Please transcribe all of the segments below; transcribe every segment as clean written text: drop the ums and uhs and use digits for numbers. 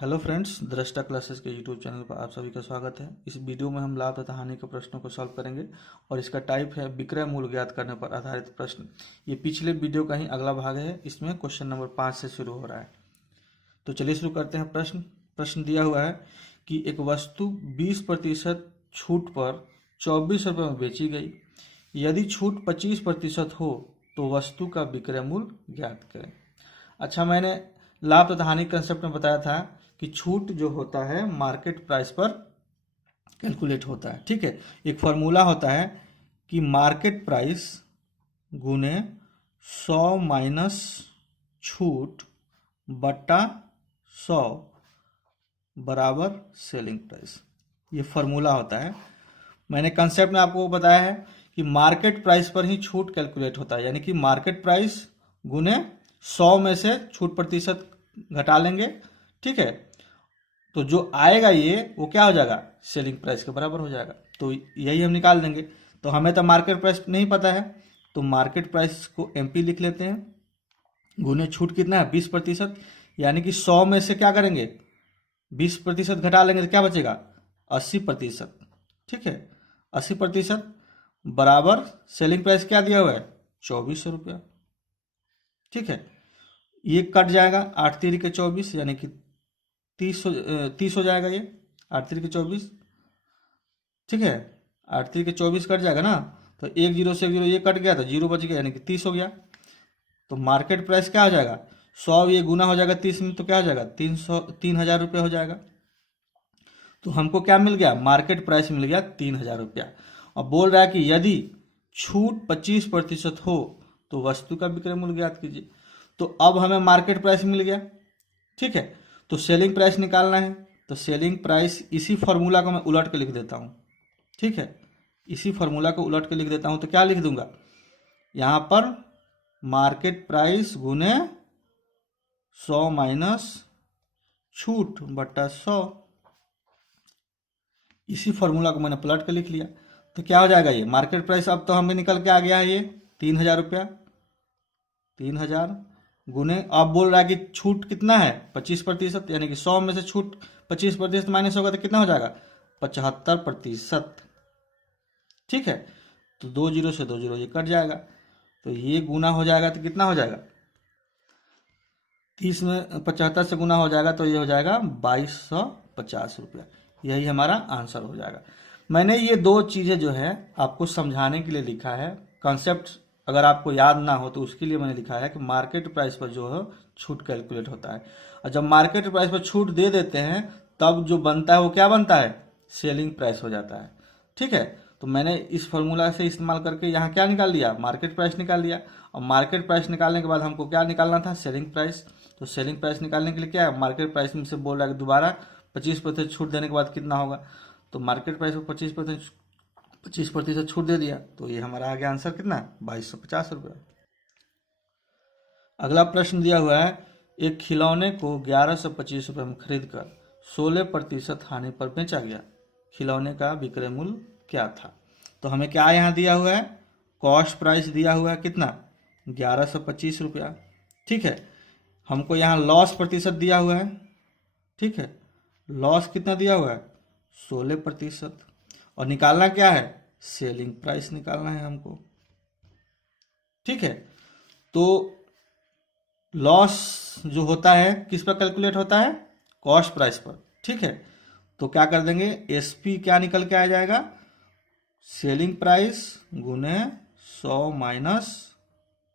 Hello friends, दृष्टा classes के YouTube channel पर आप सभी का स्वागत है। इस वीडियो में हम लाभ तथा हानि के प्रश्नों को सॉल्व करेंगे और इसका टाइप है विक्रय मूल्य ज्ञात करने पर आधारित प्रश्न। ये पिछले वीडियो का ही अगला भाग है। इसमें क्वेश्चन नंबर 5 से शुरू हो रहा है। तो चलिए शुरू करते हैं। प्रश्न दिया हुआ है कि एक वस्तु 20% छूट पर 24 रुपये में बेची गई। यदि छूट 25% हो तो वस्तु का विक्रय मूल्य ज्ञात करें। अच्छा, मैंने लाभ तथा हानि कंसेप्ट में बताया था कि छूट जो होता है मार्केट प्राइस पर कैलकुलेट होता है। ठीक है, एक फॉर्मूला होता है कि मार्केट प्राइस गुने 100 माइनस छूट बट्टा 100 बराबर सेलिंग प्राइस। ये फॉर्मूला होता है। मैंने कंसेप्ट में आपको बताया है कि मार्केट प्राइस पर ही छूट कैलकुलेट होता है, यानी कि मार्केट प्राइस गुने 100 में से छूट प्रतिशत घटा लेंगे। ठीक है, तो जो आएगा ये वो क्या हो जाएगा, सेलिंग प्राइस के बराबर हो जाएगा। तो यही हम निकाल देंगे। तो हमें तो मार्केट प्राइस नहीं पता है, तो मार्केट प्राइस को एमपी लिख लेते हैं। गुने छूट कितना है, 20%, यानी कि 100 में से क्या करेंगे, 20% घटा लेंगे तो क्या बचेगा, 80%। ठीक है, 80% बराबर सेलिंग प्राइस क्या दिया हुआ है, 2400 रुपया। ठीक है, ये कट जाएगा, 8 3 के 24, यानी कि 30 हो जाएगा ये, 8 3 के 24। ठीक है, 8 3 के 24 कट जाएगा ना, तो एक जीरो से एक जीरो ये कट गया तो जीरो बच गया, यानी कि 30 हो गया। तो मार्केट प्राइस क्या हो जाएगा, 100 ये गुना हो जाएगा 30 में, तो क्या हो जाएगा, 3000 रुपये हो जाएगा। तो हमको क्या मिल गया, मार्केट प्राइस मिल गया 3000 रुपया। अब बोल रहा है कि यदि छूट 25% हो तो वस्तु का विक्रय मूल्य ज्ञात कीजिए। तो अब हमें मार्केट प्राइस मिल गया। ठीक है, तो सेलिंग प्राइस निकालना है। तो सेलिंग प्राइस, इसी फॉर्मूला को मैं उलट के लिख देता हूँ। ठीक है, इसी फॉर्मूला को उलट के लिख देता हूँ। तो क्या लिख दूंगा, यहाँ पर मार्केट प्राइस गुने 100 माइनस छूट बट्टा 100। इसी फॉर्मूला को मैंने पलट के लिख लिया। तो क्या हो जाएगा, ये मार्केट प्राइस अब तो हमें निकल के आ गया है ये 3000 रुपया। 3000 गुने, अब बोल रहा है कि छूट कितना है, 25%, यानी कि 100 में से छूट 25% माइनस होगा तो कितना हो जाएगा, 75%। ठीक है, तो 2 जीरो से 2 जीरो ये कट जाएगा, तो ये गुना हो जाएगा तो कितना हो जाएगा, 30 में 75 से गुना हो जाएगा तो ये हो जाएगा 2250 रुपया। यही हमारा आंसर हो जाएगा। मैंने ये दो चीज़ें जो है आपको समझाने के लिए लिखा है। कॉन्सेप्ट अगर आपको याद ना हो तो उसके लिए मैंने लिखा है कि मार्केट प्राइस पर जो है छूट कैलकुलेट होता है, और जब मार्केट प्राइस पर छूट दे देते हैं तब जो बनता है वो क्या बनता है, सेलिंग प्राइस हो जाता है। ठीक है, तो मैंने इस फॉर्मूला से इस्तेमाल करके यहाँ क्या निकाल लिया, मार्केट प्राइस निकाल लिया। और मार्केट प्राइस निकालने के बाद हमको क्या निकालना था, सेलिंग प्राइस। तो सेलिंग प्राइस निकालने के लिए क्या है, मार्केट प्राइस में से बोल रहा है कि दोबारा 25% छूट देने के बाद कितना होगा, तो मार्केट प्राइस को 25% छूट दे दिया, तो ये हमारा आ गया आंसर कितना, 2250 रुपये। अगला प्रश्न दिया हुआ है, एक खिलौने को 1125 रुपये में खरीद कर 16% हानि पर बेचा गया। खिलौने का विक्रय मूल्य क्या था। तो हमें क्या यहाँ दिया हुआ है, कॉस्ट प्राइस दिया हुआ है कितना, 1125 रुपया। ठीक है, हमको यहाँ लॉस प्रतिशत दिया हुआ है। ठीक है, लॉस कितना दिया हुआ है, 16%। और निकालना क्या है, सेलिंग प्राइस निकालना है हमको। ठीक है, तो लॉस जो होता है किस पर कैलकुलेट होता है, कॉस्ट प्राइस पर। ठीक है, तो क्या कर देंगे, एसपी क्या निकल के आ जाएगा, सेलिंग प्राइस गुने 100 माइनस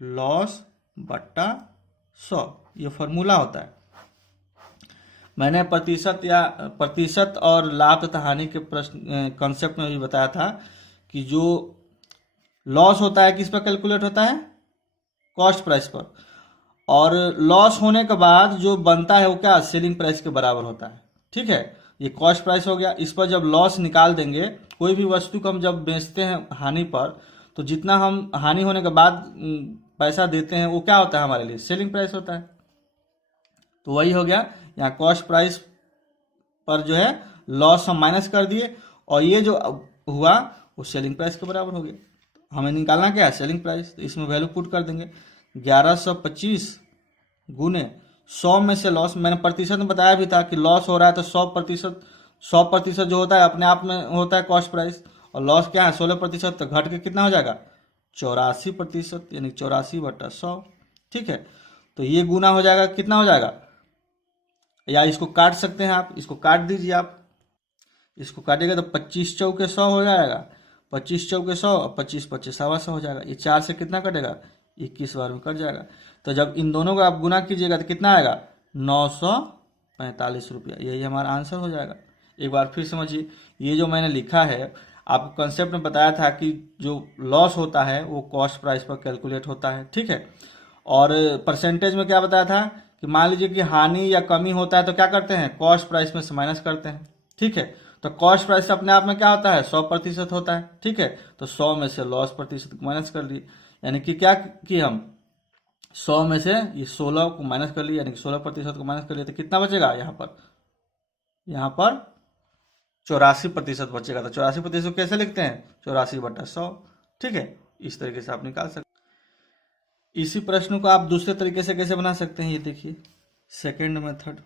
लॉस बट्टा 100। ये फॉर्मूला होता है। मैंने प्रतिशत और लाभ तथा हानि के प्रश्न कॉन्सेप्ट में भी बताया था कि जो लॉस होता है किस पर कैलकुलेट होता है, कॉस्ट प्राइस पर। और लॉस होने के बाद जो बनता है वो क्या, सेलिंग प्राइस के बराबर होता है। ठीक है, ये कॉस्ट प्राइस हो गया। इस पर जब लॉस निकाल देंगे, कोई भी वस्तु को हम जब बेचते हैं हानि पर, तो जितना हम हानि होने के बाद पैसा देते हैं वो क्या होता है हमारे लिए, सेलिंग प्राइस होता है। तो वही हो गया, यहाँ कॉस्ट प्राइस पर जो है लॉस हम माइनस कर दिए, और ये जो हुआ वो सेलिंग प्राइस के बराबर हो गया। हमें निकालना क्या है, सेलिंग प्राइस। तो इसमें वैल्यू पुट कर देंगे, 1125 गुने 100 में से लॉस, मैंने प्रतिशत में बताया भी था कि लॉस हो रहा है तो 100% जो होता है अपने आप में होता है कॉस्ट प्राइस, और लॉस क्या है 16%, तो घट के कितना हो जाएगा 84%, यानी 84/100। ठीक है, तो ये गुना हो जाएगा, कितना हो जाएगा, या इसको काट सकते हैं आप, इसको काट दीजिए आप, इसको काटेगा तो 25 चौके 100 हो जाएगा, 25 चौके 100 और 25 25 100 हो जाएगा। ये 4 से कितना कटेगा 21 बार में कट जाएगा। तो जब इन दोनों को आप गुना कीजिएगा तो कितना आएगा 945 रुपया, यही हमारा आंसर हो जाएगा। एक बार फिर समझिए, ये जो मैंने लिखा है आपको कंसेप्ट में बताया था कि जो लॉस होता है वो कॉस्ट प्राइस पर कैलकुलेट होता है। ठीक है, और परसेंटेज में क्या बताया था कि मान लीजिए कि हानि या कमी होता है तो क्या करते हैं कॉस्ट प्राइस में से माइनस करते हैं। ठीक है, तो कॉस्ट प्राइस अपने आप में क्या होता है 100% होता है। ठीक है, तो 100 में से लॉस प्रतिशत को माइनस कर लिए, यानी कि क्या कि हम 100 में से ये 16 को माइनस कर लिए, यानी कि 16% को माइनस कर लिए, तो कितना बचेगा यहाँ पर 84% बचेगा। तो 84% कैसे लिखते हैं 84/100। ठीक है, इस तरीके से आप निकाल सकते हैं। इसी प्रश्न को आप दूसरे तरीके से कैसे बना सकते हैं, ये देखिए सेकेंड मेथड।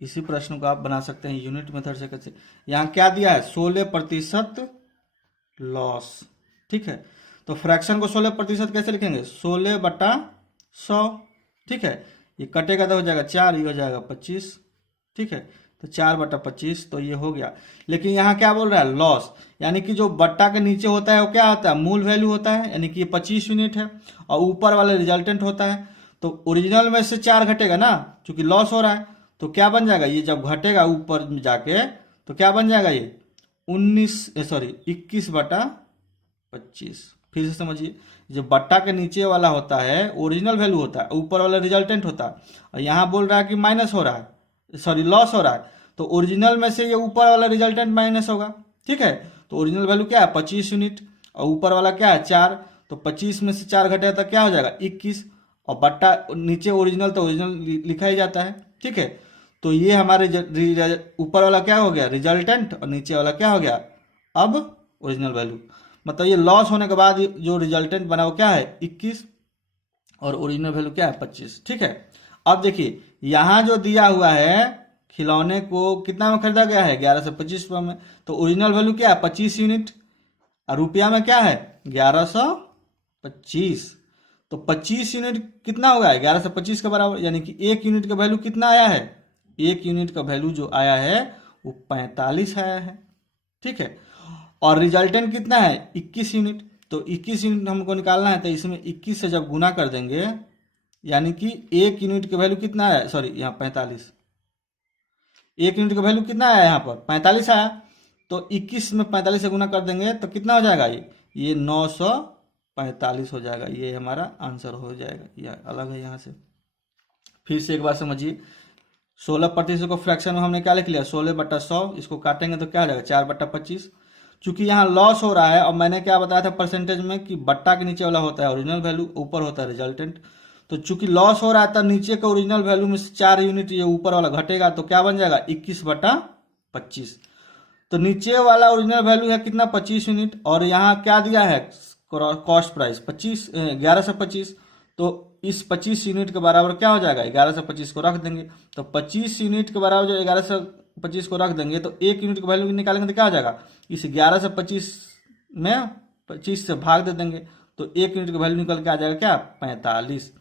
इसी प्रश्न को आप बना सकते हैं यूनिट मेथड से। कैसे, यहाँ क्या दिया है 16% लॉस। ठीक है, तो फ्रैक्शन को 16% कैसे लिखेंगे 16/100। ठीक है, ये कटेगा तो हो जाएगा 4, ये हो जाएगा 25। ठीक है, तो 4/25, तो ये हो गया। लेकिन यहाँ क्या बोल रहा है लॉस, यानी कि जो बट्टा के नीचे होता है वो क्या होता है मूल वैल्यू होता है, यानी कि ये 25 यूनिट है, और ऊपर वाला रिजल्टेंट होता है। तो ओरिजिनल में से 4 घटेगा ना, क्योंकि लॉस हो रहा है, तो क्या बन जाएगा ये जब घटेगा ऊपर जाके तो क्या बन जाएगा ये 21/25। फिर से समझिए, जो बट्टा के नीचे वाला होता है ओरिजिनल वैल्यू होता है, ऊपर वाला रिजल्टेंट होता है, और यहाँ बोल रहा है कि माइनस हो रहा है, सॉरी लॉस हो रहा है, तो ओरिजिनल में से ये ऊपर वाला रिजल्टेंट माइनस होगा। ठीक है, तो ओरिजिनल वैल्यू क्या है 25 यूनिट, और ऊपर वाला क्या है 4, तो 25 में से 4 घटेगा तो क्या हो जाएगा 21, और बट्टा नीचे ओरिजिनल तो ओरिजिनल लिखा ही जाता है। ठीक है, तो ये हमारे ऊपर वाला क्या हो गया रिजल्टेंट, और नीचे वाला क्या हो गया अब ओरिजिनल वैल्यू। मतलब ये लॉस होने के बाद जो रिजल्टेंट बना वो क्या है 21, और ओरिजिनल वैल्यू क्या है 25। ठीक है, अब देखिए यहाँ जो दिया हुआ है खिलौने को कितना में खरीदा गया है 11 से 25 रुपये में, तो ओरिजिनल वैल्यू क्या है 25 यूनिट, और रुपया में क्या है 1125, तो 25 यूनिट कितना होगा 11 से 25 के बराबर, यानी कि 1 यूनिट का वैल्यू कितना आया है, 1 यूनिट का वैल्यू जो आया है वो 45 आया है। ठीक है, और रिजल्टेंट कितना है 21 यूनिट, तो 21 यूनिट हमको निकालना है, तो इसमें 21 से जब गुना कर देंगे, यानी कि 1 यूनिट का वैल्यू कितना आया, सॉरी यहाँ 45, 1 यूनिट का वैल्यू कितना आया यहाँ पर 45 आया, तो 21 में 45 से गुना कर देंगे तो कितना हो जाएगा ये 945 हो जाएगा। ये हमारा आंसर हो जाएगा, ये अलग है यहाँ से। फिर से एक बार समझिए, 16% को फ्रैक्शन में हमने क्या लिख लिया 16/100, इसको काटेंगे तो क्या हो जाएगा 4/25। चूंकि यहाँ लॉस हो रहा है, और मैंने क्या बताया था परसेंटेज में कि बट्टा के नीचे वाला होता है ओरिजिनल वैल्यू, ऊपर होता है रिजल्टेंट, तो चूंकि लॉस हो रहा है तब नीचे के ओरिजिनल वैल्यू में से 4 यूनिट ये ऊपर वाला घटेगा, तो क्या बन जाएगा 21/25। तो नीचे वाला ओरिजिनल वैल्यू है कितना 25 यूनिट, और यहाँ क्या दिया है कॉस्ट प्राइस 11 से 25, तो इस 25 यूनिट के बराबर क्या हो जाएगा 11 से 25 को रख देंगे, तो 25 यूनिट के बराबर जो 11 से 25 को रख देंगे तो 1 यूनिट का वैल्यू निकालेंगे तो क्या हो जाएगा, इस 11 से 25 में 25 से भाग दे देंगे, तो 1 यूनिट का वैल्यू निकल के आ जाएगा क्या 45।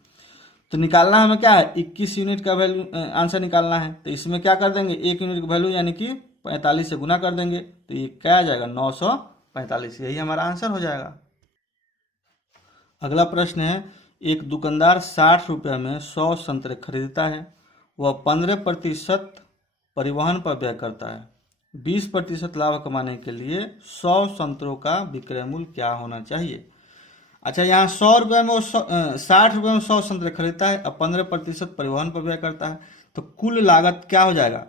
तो निकालना हमें क्या है 21 यूनिट का वैल्यू आंसर निकालना है, तो इसमें क्या कर देंगे 1 यूनिट का वैल्यू यानी कि 45 से गुना कर देंगे, तो ये क्या आ जाएगा 945, यही हमारा आंसर हो जाएगा। अगला प्रश्न है, एक दुकानदार 60 रुपये में 100 संतरे खरीदता है, वह 15% परिवहन पर व्यय करता है, 20% लाभ कमाने के लिए 100 संतरों का विक्रय मूल्य क्या होना चाहिए। अच्छा, यहाँ 100 रुपये में 60 रुपये में 100 संतरे खरीदता है और 15% परिवहन पर व्यय करता है, तो कुल लागत क्या हो जाएगा,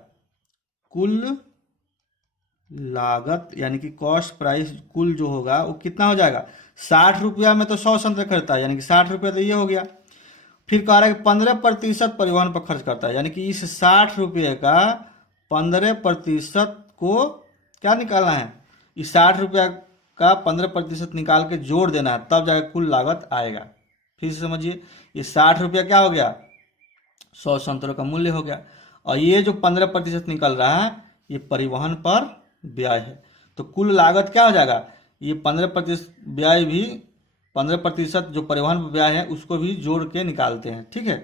कुल लागत यानी कि कॉस्ट प्राइस कुल जो होगा वो कितना हो जाएगा, 60 रुपया में तो 100 संतरे खरीदता है यानी कि 60 रुपया तो ये हो गया। फिर कह रहा है कि 15% परिवहन पर खर्च करता है, यानी कि इस 60 रुपये का 15% को क्या निकालना है, इस 60 रुपया का 15% निकाल के जोड़ देना है, तब जाकर कुल लागत आएगा। फिर से समझिए, ये 60 रुपया क्या हो गया, 100 संतरों का मूल्य हो गया। और ये जो 15% निकल रहा है ये परिवहन पर ब्याज है। तो कुल लागत क्या हो जाएगा, ये 15% ब्याज भी, 15% जो परिवहन पर ब्याज है उसको भी जोड़ के निकालते हैं। ठीक है,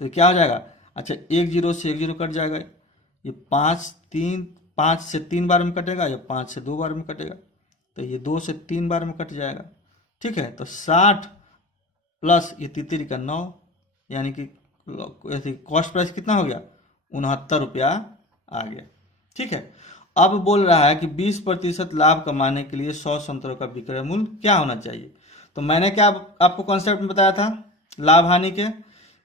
तो क्या हो जाएगा, अच्छा एक जीरो से एक जीरो कट जाएगा, ये 5 से 3 बार में कटेगा, या 5 से 2 बार में कटेगा, तो ये 2 से 3 बार में कट जाएगा। ठीक है, तो 60 प्लस ये तितरी का 9, यानी कि कॉस्ट प्राइस कितना हो गया, 69 रुपया आ गया। ठीक है, अब बोल रहा है कि 20% लाभ कमाने के लिए 100 संतरों का विक्रय मूल्य क्या होना चाहिए। तो मैंने क्या आपको कॉन्सेप्ट में बताया था लाभ हानि के,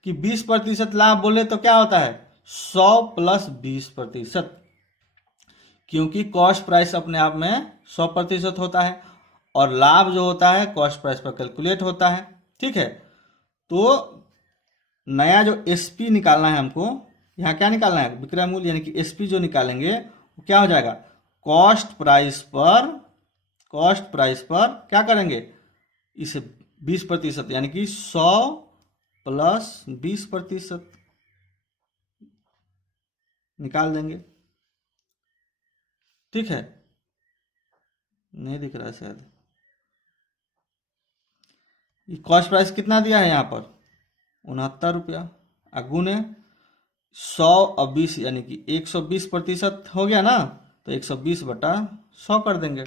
कि 20% लाभ बोले तो क्या होता है 100 प्लस 20%, क्योंकि कॉस्ट प्राइस अपने आप में 100% होता है और लाभ जो होता है कॉस्ट प्राइस पर कैलकुलेट होता है। ठीक है, तो नया जो एसपी निकालना है हमको, यहाँ क्या निकालना है, विक्रय मूल्य, यानी कि एसपी जो निकालेंगे वो क्या हो जाएगा, कॉस्ट प्राइस पर क्या करेंगे, इसे 20% यानी कि 100 प्लस 20% निकाल देंगे। ठीक है, नहीं दिख रहा है शायद, ये कॉस्ट प्राइस कितना दिया है यहाँ पर 69 रुपया, गुने 100 और 20 यानी कि 120% हो गया ना, तो 120/100 कर देंगे।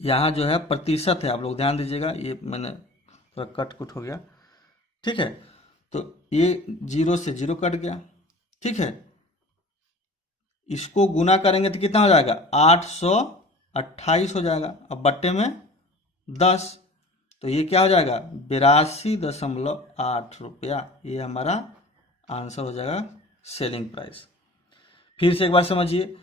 यहाँ जो है प्रतिशत है, आप लोग ध्यान दीजिएगा, ये मैंने थोड़ा कट कुट हो गया। ठीक है, तो ये 0 से 0 कट गया। ठीक है, इसको गुना करेंगे तो कितना हो जाएगा 828 हो जाएगा, अब बट्टे में 10, तो ये क्या हो जाएगा 82.8 रुपया, ये हमारा आंसर हो जाएगा सेलिंग प्राइस। फिर से एक बार समझिए,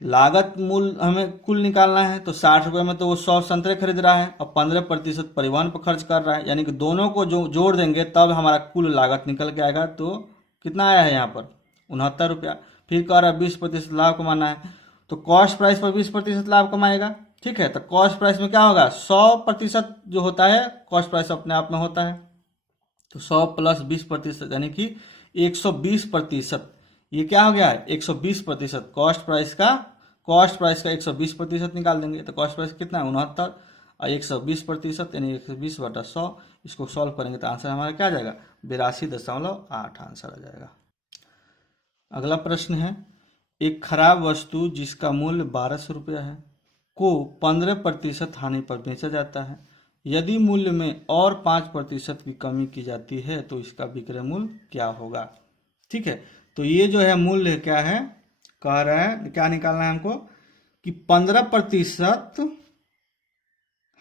लागत मूल्य हमें कुल निकालना है, तो 60 रुपये में तो वो 100 संतरे खरीद रहा है और 15% परिवहन पर खर्च कर रहा है, यानी कि दोनों को जो जोड़ देंगे तब हमारा कुल लागत निकल के आएगा। तो कितना आया है यहाँ पर 69 रुपया। फिर कह रहा है 20% लाभ कमाना है, तो कॉस्ट प्राइस पर 20% लाभ कमाएगा। ठीक है, तो कॉस्ट प्राइस में क्या होगा 100% जो होता है कॉस्ट प्राइस अपने आप में होता है, तो 100 प्लस 20% यानी कि 120%, ये क्या हो गया है 120%, कॉस्ट प्राइस का 120% निकाल देंगे, तो कॉस्ट प्राइस कितना है 69 और 120% यानी 120/100, इसको सॉल्व करेंगे तो आंसर हमारा क्या आ जाएगा 82.8 आंसर आ जाएगा। अगला प्रश्न है, एक खराब वस्तु जिसका मूल्य 1200 रुपया है को 15% हानि पर बेचा जाता है, यदि मूल्य में और 5% की कमी की जाती है तो इसका विक्रय मूल्य क्या होगा। ठीक है, तो ये जो है मूल्य क्या है, कह रहा है क्या निकालना है हमको कि 15%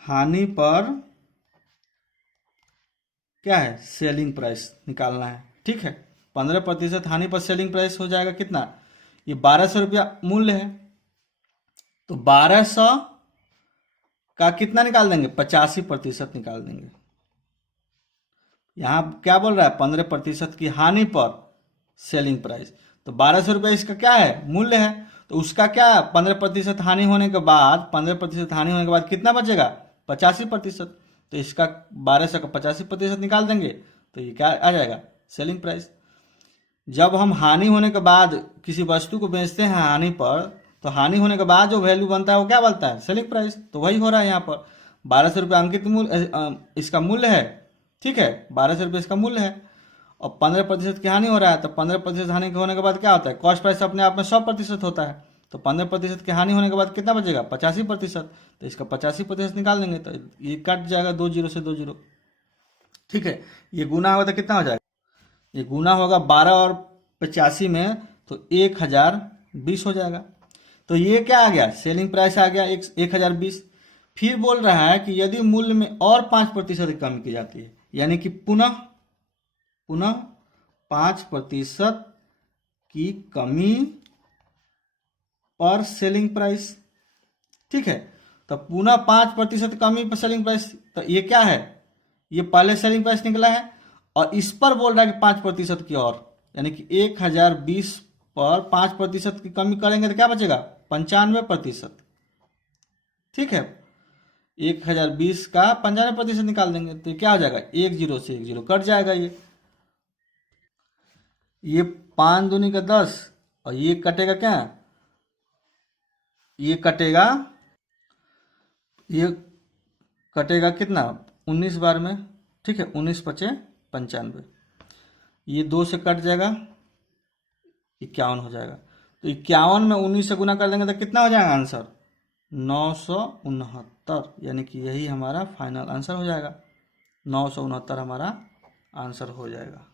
हानि पर क्या है सेलिंग प्राइस निकालना है। ठीक है, 15% हानि पर सेलिंग प्राइस हो जाएगा कितना, ये 1200 रुपया मूल्य है, तो 1200 का कितना निकाल देंगे 85% निकाल देंगे। यहां क्या बोल रहा है 15% की हानि पर सेलिंग प्राइस, तो 1200 रुपया इसका क्या है मूल्य है, तो उसका क्या 15% हानि होने के बाद 15% हानि होने के बाद कितना बचेगा 85%, तो इसका 1200 का 85% निकाल देंगे तो ये क्या आ जाएगा सेलिंग प्राइस। जब हम हानि होने के बाद किसी वस्तु को बेचते हैं हानि पर, तो हानि होने के बाद जो वैल्यू बनता है वो क्या बनता है सेलिंग प्राइस, तो वही हो रहा है यहाँ पर 1200 रुपया अंकित मूल्य इसका मूल्य है। ठीक है, 1200 रुपये इसका मूल्य है और 15% की हानि हो रहा है, तो 15% हानि होने के बाद क्या होता है कॉस्ट प्राइस अपने आप में 100% होता है, तो 15% की हानि होने के बाद कितना बचेगा 85%, तो इसका 85% निकाल देंगे तो ये कट जाएगा 2 जीरो से 2 जीरो। ठीक है, ये गुना होगा तो कितना हो जाएगा, ये गुना होगा 12 और 85 में तो 1020 हो जाएगा, तो ये क्या आ गया सेलिंग प्राइस आ गया 1020। फिर बोल रहा है कि यदि मूल्य में और 5% की कमी की जाती है, यानी कि पुनः 5% की कमी पर सेलिंग प्राइस। ठीक है, तो पुनः 5% कमी पर सेलिंग प्राइस, तो ये क्या है ये पहले सेलिंग प्राइस निकला है और इस पर बोल रहा है कि 5% की और, यानी कि 1020 पर 5% की कमी करेंगे तो क्या बचेगा 95%। ठीक है, 1020 का 95% निकाल देंगे तो क्या हो जाएगा, 10 से 10 कट जाएगा। ये 5 दूनी का 10 और ये कटेगा क्या, ये कटेगा, ये कटेगा कितना 19 बार में, ठीक है, 19 पचे 95, ये 2 से कट जाएगा, 51 हो जाएगा। तो 51 में 19 से गुना कर देंगे तो कितना हो जाएगा आंसर, 969, यानी कि यही हमारा फाइनल आंसर हो जाएगा, 969 हमारा आंसर हो जाएगा।